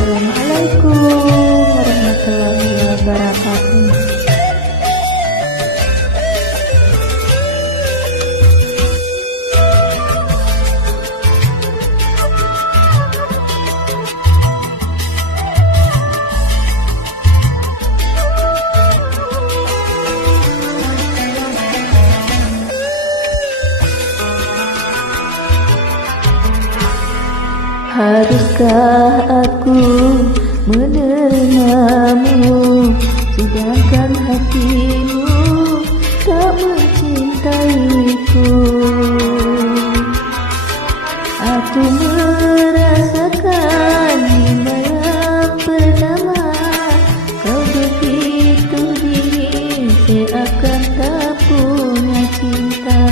Assalamualaikum warahmatullahi wabarakatuh. Haruskah aku menerimamu, sedangkan hatimu tak mencintaiku? Aku merasakan lima yang pertama, kau begitu dingin, seakan tak punya cinta.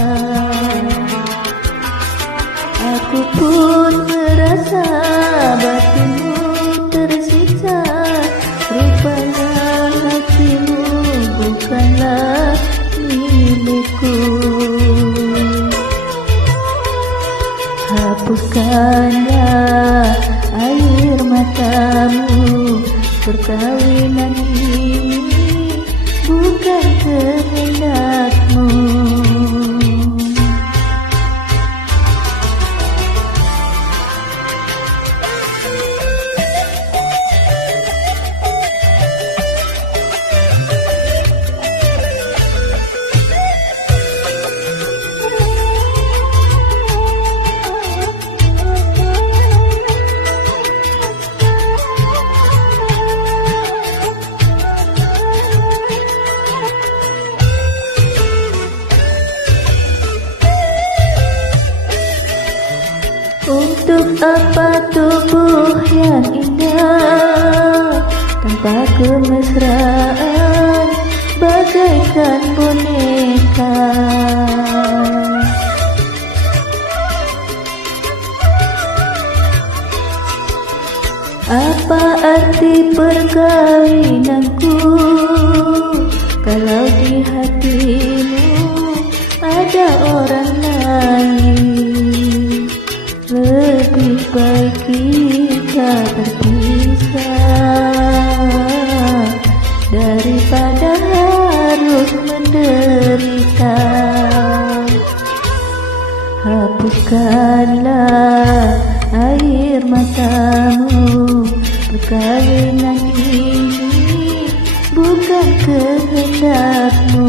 Aku pun merasa batinmu tersiksa, rupanya hatimu bukanlah milikku. Hapuskanlah air matamu, perkawinan ini bukan kehendakmu. Untuk apa tubuh yang indah tanpa kemesraan, bagaikan boneka? Apa arti perkawinanku kalau di hatimu ada orang lain? Lebih baik kita berpisah daripada harus menderita. Hapuskanlah air matamu, perkawinan ini bukan kehendakmu.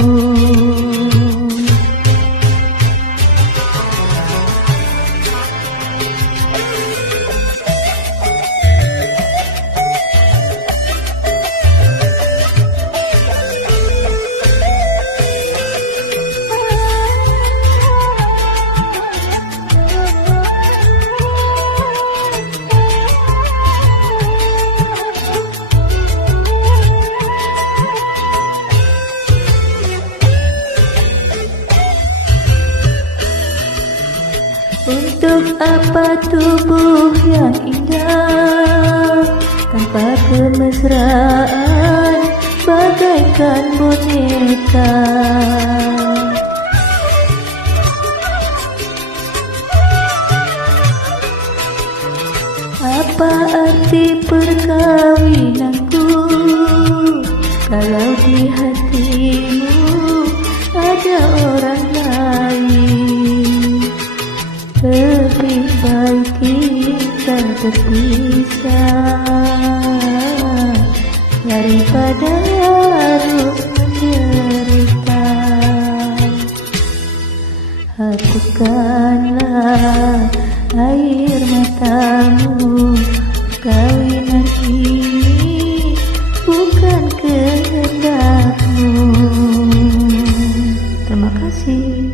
Untuk apa tubuh yang indah tanpa kemesraan, bagaikan boneka? Apa arti perkawinanku kalau di hatimu ada orang lain? Lebih baik kita berpisah daripada harus menderita. Hapuskanlah air matamu, perkawinan ini bukan kehendakmu. Terima kasih.